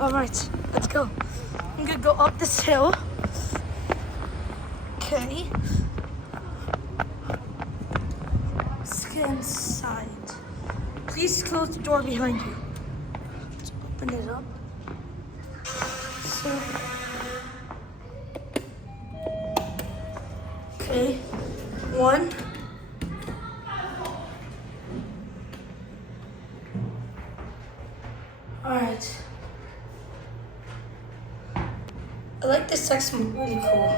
All right, let's go. I'm gonna go up this hill. Okay. Let's get inside. Please close the door behind you. Let's open it up. So, okay, 1. All right. I like this section, really cool.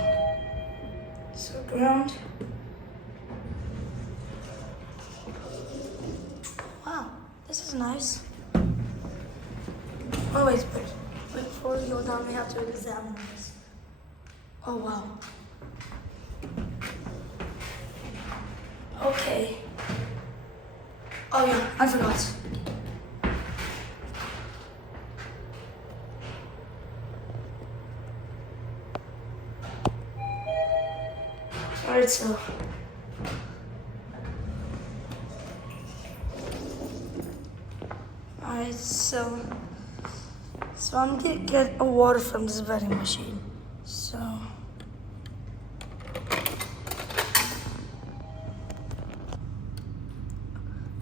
So ground. Wow, this is nice. Oh wait, before we go down, we have to examine this. Oh wow. Okay. Oh yeah, I forgot. Alright, so I'm gonna get a water from this vending machine. So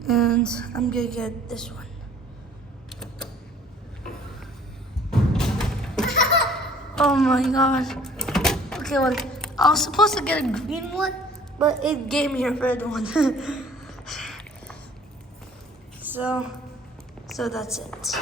and I'm gonna get this one. Oh my god. Okay, well, I was supposed to get a green one, but it gave me a red one. So that's it.